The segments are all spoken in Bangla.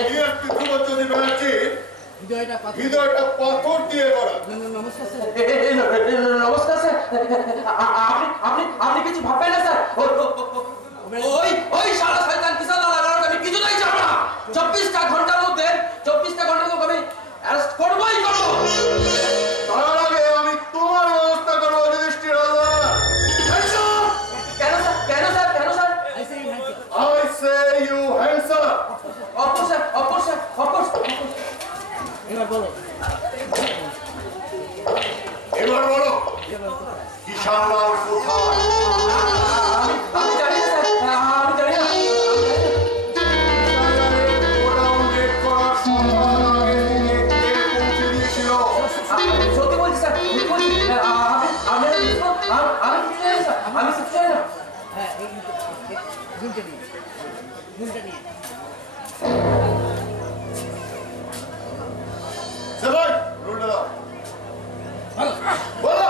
একটি ধ্রুবজ্যোতি ব্যানার্জি হৃদয়টা পাথর দিয়ে করা। নমস্কার স্যার। নমস্কার স্যার। আপনি কিছু ভাববেন না স্যার। ওই সারা শয়তান কিসান লাগানোর আমি কিছুতেই যাব না। 24টা ঘন্টার মধ্যে আমি অ্যারেস্ট করবই করব। তার আগে আমি তোমার ব্যবস্থা করবো যুধিষ্ঠির রাজা। কেন sir? I say you hands up. Of course. এবার বলো কিষান লাল কোথায়? আমি জানি না স্যার। আমি জানি না। গোডাউন রেড করার সম্মান আগে থেকে কে পৌঁছে দিয়েছিল? সত্যি বলছি স্যার। আমি জানি না। হ্যাঁ, ঘুমটা নিয়ে সেবাই রুলটা দাও। বলো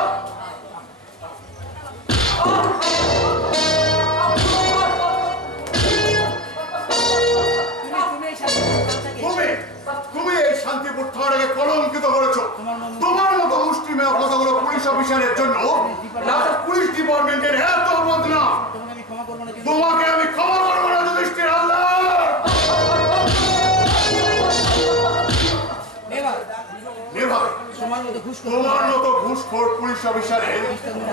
তুমি এই শান্তিপুর থানাকে কলঙ্কিত করেছো। তোমার মতো মুষ্টিমেয় কথাগুলো পুলিশ অফিসারের জন্য পুলিশ ডিপার্টমেন্টের এত বদনা। তোমাকে আমি ক্ষমা করবো না যুধিষ্ঠির হালদার। তোমার মতো ঘুষখোর পুলিশ অফিসারের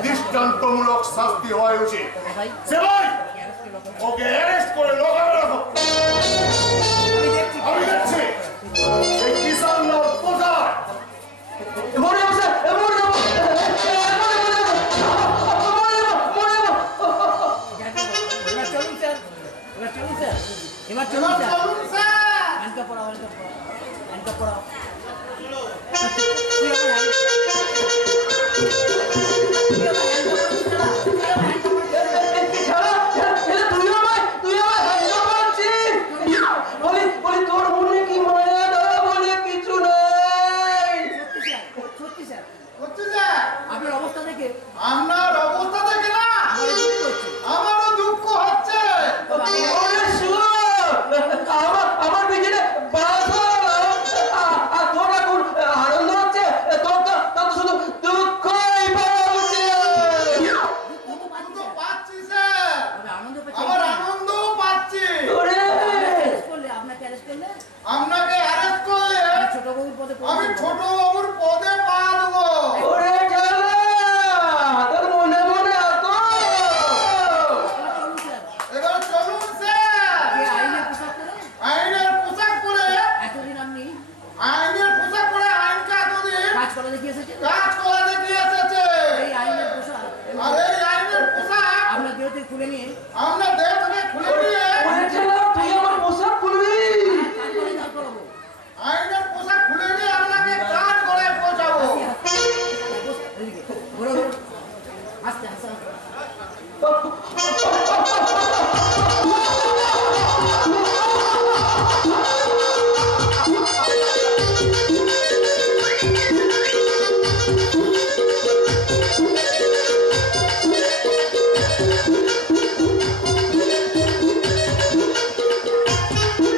দৃষ্টান্তমূলক শাস্তি হওয়া উচিত। সেবাই ওকে অ্যারেস্ট করে লোকালে রাখো। আমি দেখছি এই কিষান লাল কোথায়। মরে যাবো স্যার। এবার চলুন স্যার। হ্যান্ডকাপ পড়াও। আপনার অবস্থা দেখে না আমারও দুঃখ হচ্ছে। আমার পিছনে আনন্দ হচ্ছে। তত শুধু দুঃখই পাচ্ছি স্যার, আমার আনন্দও পাচ্ছি। আপনাকে অ্যারেস্ট করলে আপনাকে